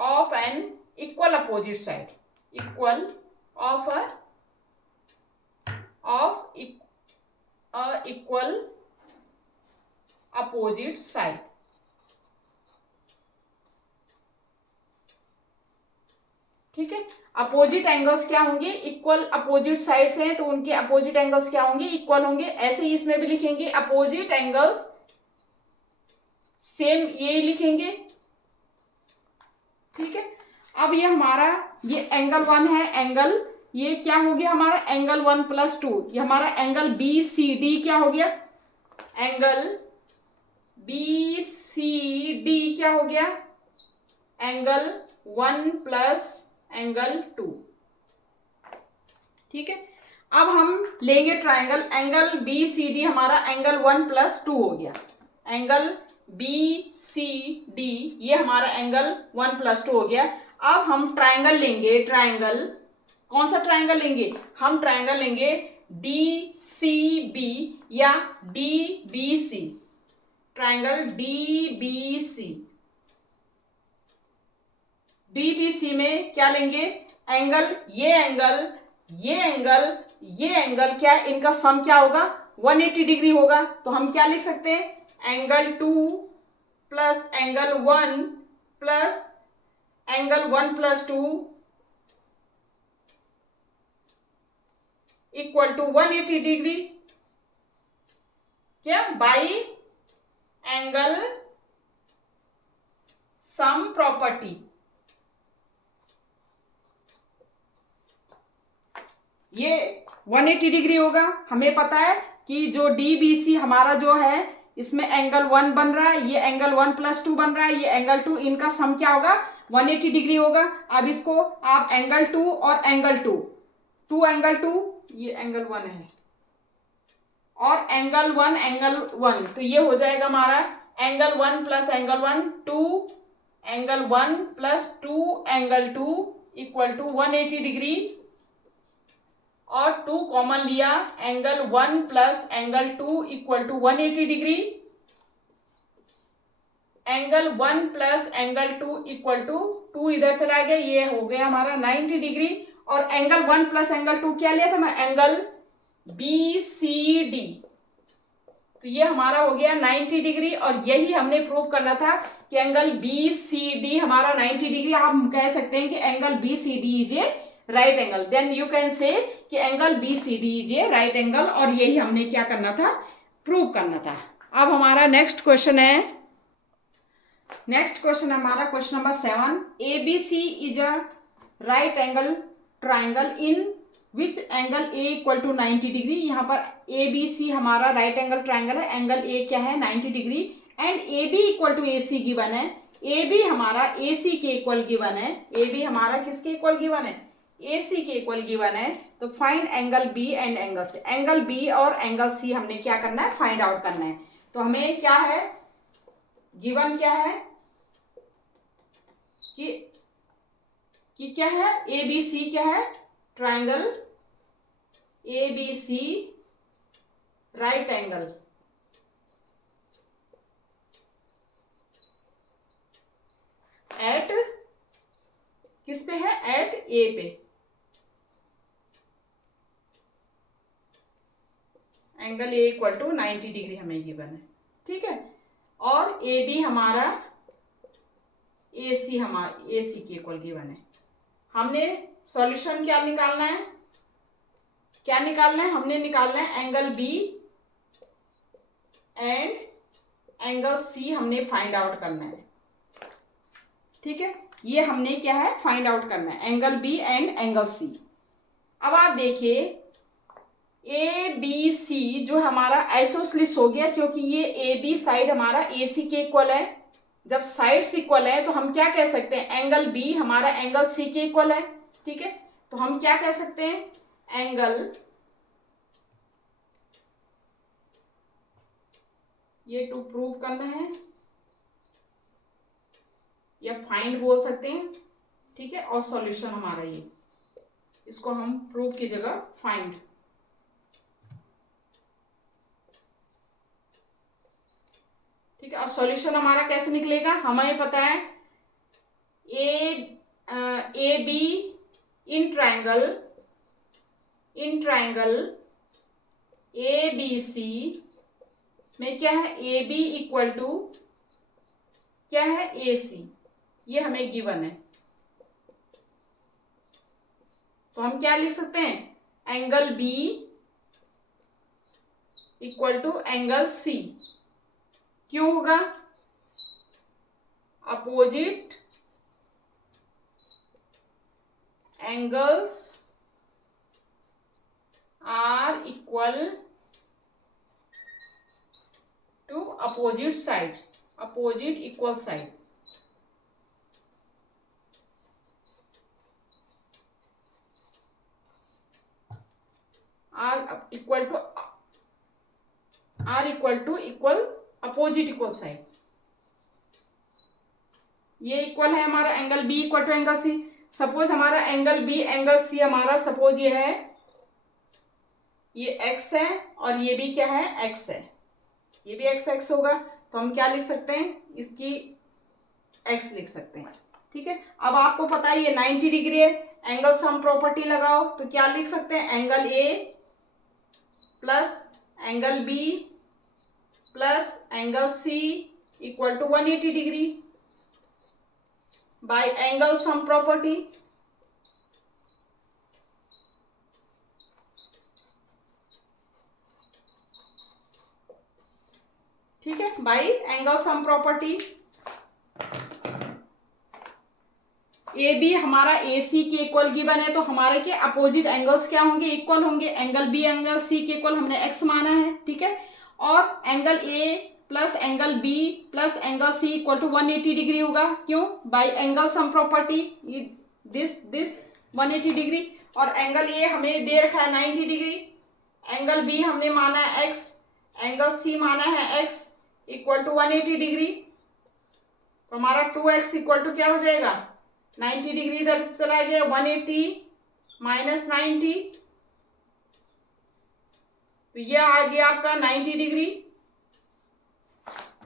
of an equal opposite side, equal of a equal opposite side। ठीक है, अपोजिट एंगल्स क्या होंगे, इक्वल अपोजिट साइड्स हैं, तो उनके अपोजिट एंगल्स क्या होंगे, इक्वल होंगे। ऐसे ही इसमें भी लिखेंगे अपोजिट एंगल्स, सेम ये लिखेंगे। ठीक है, अब ये हमारा ये एंगल 1 है, एंगल ये क्या हो गया हमारा, एंगल 1 + 2, ये हमारा एंगल बी सी डी क्या हो गया, एंगल बी सी डी क्या हो गया, एंगल 1 + एंगल 2। ठीक है, अब हम लेंगे triangle, angle B C D हमारा एंगल 1 + 2 हो गया, एंगल बी सी डी ये हमारा एंगल 1 + 2 हो गया। अब हम ट्राइंगल लेंगे, ट्राइंगल कौन सा ट्राइंगल लेंगे, हम ट्राइंगल लेंगे डी सी बी या D B C, triangle D B C. D B C में क्या लेंगे, एंगल ये एंगल ये एंगल ये एंगल, क्या इनका सम क्या होगा, 180 डिग्री होगा। तो हम क्या लिख सकते हैं, angle 2 plus angle 1 plus angle 1+2 equal to 180 degree, क्या, बाई एंगल सम प्रॉपर्टी। ये 180 डिग्री होगा। हमें पता है कि जो DBC हमारा जो है इसमें एंगल 1 बन रहा है, ये एंगल 1+2 बन रहा है, ये एंगल 2, इनका सम क्या होगा, 180 डिग्री होगा। अब इसको आप एंगल 2 और एंगल 2 एंगल 2, ये एंगल 1 है, और एंगल 1 तो ये हो जाएगा हमारा angle 1 plus angle 1 2 angle 1 plus 2 angle 2 equal to 180 degree, और 2 कॉमन लिया, angle 1 plus angle 2 equal to 180 degree, angle 1 plus angle 2 equal to 2 इधर चला गया, ये हो गया हमारा 90 डिग्री। और एंगल 1 प्लस एंगल 2 क्या लिया था मैं, एंगल BCD, तो ये हमारा हो गया 90 डिग्री। और यही हमने प्रूव करना था कि एंगल BCD हमारा 90 डिग्री। आप कह सकते हैं कि angle BCD is a right angle, then you can say कि angle BCD is a right angle, और यही हमने क्या करना था, प्रूव करना था। अब हमारा नेक्स्ट क्वेश्चन है, हमारा question number 7, ABC is a right angle triangle in which angle A equal to 90 degree. यहाँ पर ABC हमारा राइट एंगल ट्राइंगल है, एंगल A क्या है, 90 degree, and AB equal to AC given है, AB हमारा AC के इक्वल गिवन है, AB हमारा किसके इक्वल गिवन है, AC के इक्वल गिवन है। तो find angle B and angle C, angle B और एंगल C हमने क्या करना है, फाइंड आउट करना है। तो हमें क्या है गिवन, क्या है कि क्या है, ABC क्या है, triangle ABC right angle at किस पे है, एट A पे, angle A equal to 90 degree हमें गिवन है, ठीक है। और AB हमारा AC के इक्वल गिवन है। हमने सॉल्यूशन क्या निकालना है, हमने निकालना है angle B and angle C, हमने फाइंड आउट करना है, ठीक है। ये हमने क्या है, फाइंड आउट करना है angle B and angle C। अब आप देखिए ABC जो हमारा आइसोसेलेस हो गया, क्योंकि ये AB साइड हमारा AC के इक्वल है। जब साइड्स इक्वल है तो हम क्या कह सकते हैं, एंगल B हमारा एंगल C के इक्वल है, ठीक है। तो हम क्या कह सकते हैं, एंगल, ये टू प्रूव करना है या फाइंड बोल सकते हैं, ठीक है। और सॉल्यूशन हमारा ये, इसको हम प्रूव की जगह फाइंड, ठीक है। और सॉल्यूशन हमारा कैसे निकलेगा, हमें पता है A be in triangle ABC में क्या है, AB इक्वल टू क्या है, AC, ये हमें गिवन है। तो हम क्या लिख सकते हैं, angle B equal to angle C, क्यों होगा, opposite angles are equal to opposite side, opposite equal side. Are equal to equal opposite equal side, ये इक्वल है हमारा angle B equal to angle C। Suppose हमारा angle B angle C हमारा suppose ये है, ये x है और ये भी क्या है, x है, ये भी x होगा। तो हम क्या लिख सकते हैं, इसकी x लिख सकते हैं, ठीक है। अब आपको पता है ये 90 डिग्री है, एंगल सम प्रॉपर्टी लगाओ तो क्या लिख सकते हैं, angle A plus angle B plus angle C equal to 180 degree by angle sum property. ठीक है, by angle sum property. A B हमारा ए सी के इक्वल गिवन है, तो हमारे के अपोजिट एंगल्स क्या होंगे, इक्वल होंगे। एंगल बी एंगल सी के इक्वल हमने एक्स माना है, ठीक है। और angle A plus angle B plus angle C equal to 180 degree होगा। क्यों? By angle sum property, this 180 degree. और एंगल ए हमें दे रखा है 90 डिग्री, एंगल बी हमने माना है एक्स, एंगल सी माना है एक्स इक्वल टू 180 डिग्री। तो हमारा 2x इक्वल टू क्या हो जाएगा, 90 डिग्री इधर चला गया, 180 माइनस 90, तो ये आ गया आपका 90 डिग्री।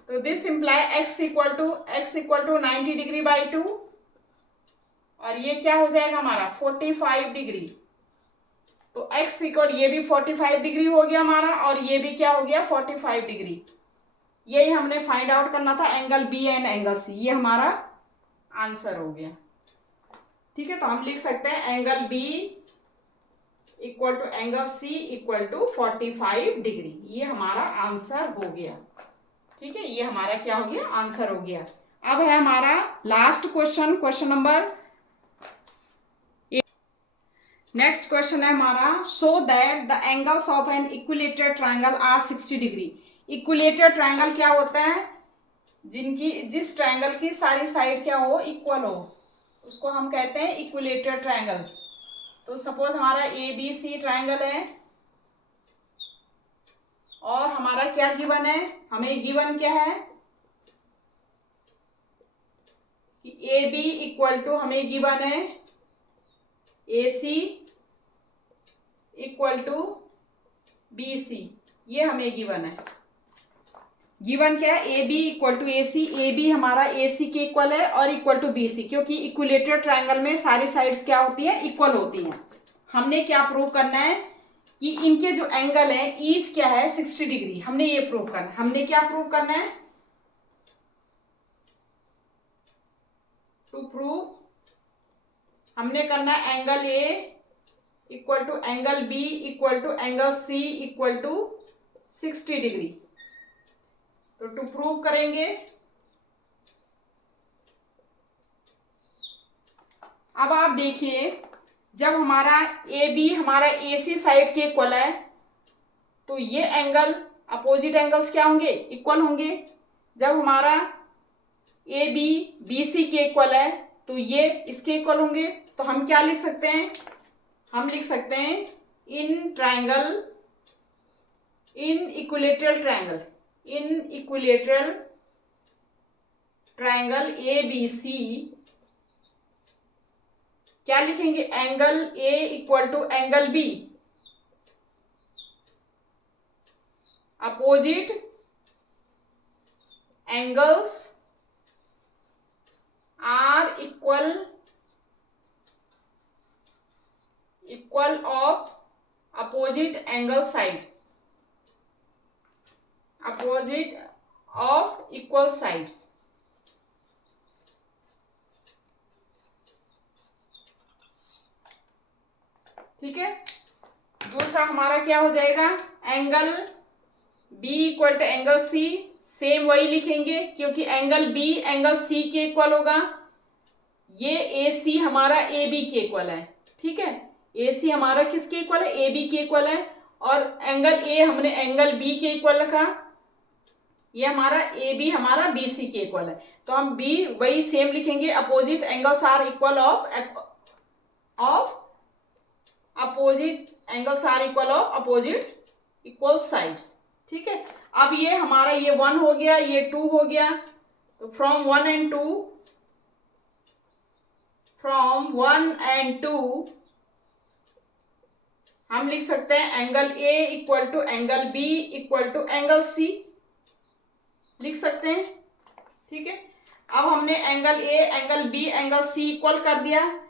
तो this imply x equal to 90 degree by 2, और ये क्या हो जाएगा हमारा 45 डिग्री। तो x इक्वल, ये भी 45 डिग्री हो गया हमारा, और ये भी क्या हो गया 45 डिग्री। यही हमने फाइंड आउट करना था, angle B and angle C. ये हमारा आंसर हो गया। ठीक है, तो हम लिख सकते हैं angle B equal to angle C equal to 45 degree. ये हमारा आंसर हो गया। ठीक है, ये हमारा क्या हो गया, आंसर हो गया। अब है हमारा last question, question number 8। Next question है हमारा, so that the angles of an equilateral triangle are 60 degree. Equilateral triangle क्या होता है, जिस ट्रायंगल की सारी साइड क्या हो, इक्वल हो, उसको हम कहते हैं इक्विलेटरल ट्रायंगल। तो सपोज हमारा ए बी सी ट्रायंगल है, और हमारा क्या गिवन है, हमें गिवन क्या है कि ए बी इक्वल टू, हमें गिवन है A C equal to B C. ये हमें गिवन है। गिवन क्या है, A B equal to A C. A B हमारा ए सी के इक्वल है और इक्वल टू बी सी, क्योंकि इक्विलेटरल ट्रायंगल में सारी साइड्स क्या होती है, इक्वल होती हैं। हमने क्या प्रूव करना है कि इनके जो एंगल है ईच क्या है 60 डिग्री। हमने ये प्रूव करना है। हमने क्या प्रूव करना है, टू प्रूव हमने करना है angle A equal to angle B equal to angle C equal to 60 degree. तो टू प्रूव करेंगे। अब आप देखिए, जब हमारा ए बी हमारा ए सी साइड के इक्वल है, तो ये एंगल अपोजिट एंगल्स क्या होंगे, इक्वल होंगे। जब हमारा ए बी बी सी के इक्वल है, तो ये इसके इक्वल होंगे। तो हम क्या लिख सकते हैं, हम लिख सकते हैं in triangle, in equilateral triangle, in equilateral triangle A B C क्या लिखेंगे, angle A equal to angle B opposite angles are equal of opposite angle side, opposite of equal sides. ठीक है, दूसरा हमारा क्या हो जाएगा, angle B equal to angle C. Same वही लिखेंगे, क्योंकि एंगल बी एंगल सी के इक्वल होगा। ये ए सी हमारा ए बी के इक्वल है। ठीक है, ए सी हमारा किसके इक्वल है, ए बी के इक्वल है। और एंगल ए हमने एंगल बी के इक्वल रखा, ये हमारा ए बी हमारा बी सी के इक्वल है। तो हम बी वही सेम लिखेंगे, opposite angles are equal of opposite angles are equal of opposite equal sides. ठीक है, अब ये हमारा ये 1 हो गया, ये 2 हो गया। तो फ्रॉम 1 एंड 2 हम लिख सकते हैं angle A equal to angle B equal to angle C, लिख सकते हैं। ठीक है, अब हमने angle A angle B angle C equal कर दिया।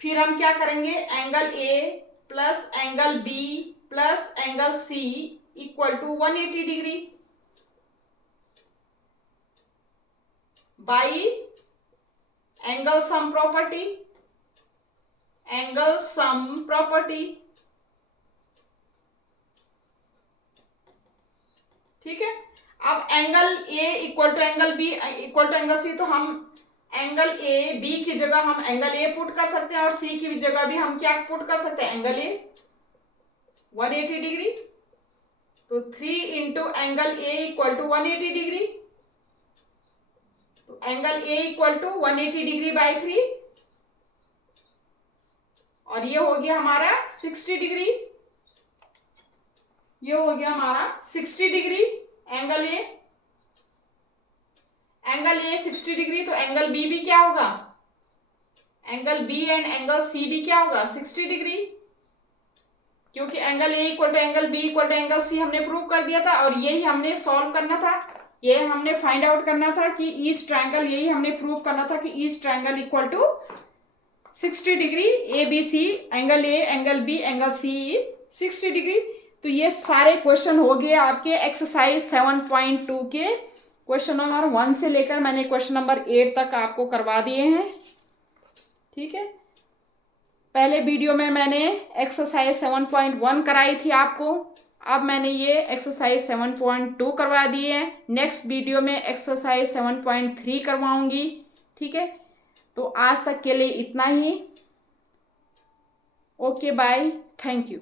फिर हम क्या करेंगे, angle A plus angle B plus angle C equal to 180 degree. By angle sum property, angle sum property, ठीक है। अब angle A equal to angle B equal to angle C, तो हम एंगल ए बी की जगह हम angle ए put कर सकते हैं और सी की जगह भी हम क्या पुट कर सकते हैं, एंगल ए 180 डिग्री। तो 3 into angle A equal to 180 degree, तो angle A equal to 180 degree by 3, और ये हो गया हमारा 60 डिग्री, ये हो गया हमारा 60 degree angle A. Angle A 60 degree, तो एंगल बी भी क्या होगा, angle B and angle C भी क्या होगा 60 डिग्री, क्योंकि angle A equal to angle B equal to angle C हमने प्रूव कर दिया था, और यही हमने सॉल्व करना था, ये हमने फाइंड आउट करना था कि ईस्ट ट्रायंगल, यही हमने प्रूव करना था कि east triangle equal to 60 degree, A B C, angle A angle B angle C 60 degree. तो ये सारे क्वेश्चन हो गए आपके एक्सरसाइज 7.2 के, क्वेश्चन नंबर 1 से लेकर मैंने क्वेश्चन नंबर 8 तक आपको करवा दिए हैं, ठीक है। पहले वीडियो में मैंने एक्सरसाइज 7.1 कराई थी आपको, अब मैंने ये एक्सरसाइज 7.2 करवा दिए हैं। नेक्स्ट वीडियो में एक्सरसाइज 7.3 करवाऊंगी, ठीक है। तो आज तक के लिए इतना ही। Okay bye, thank you.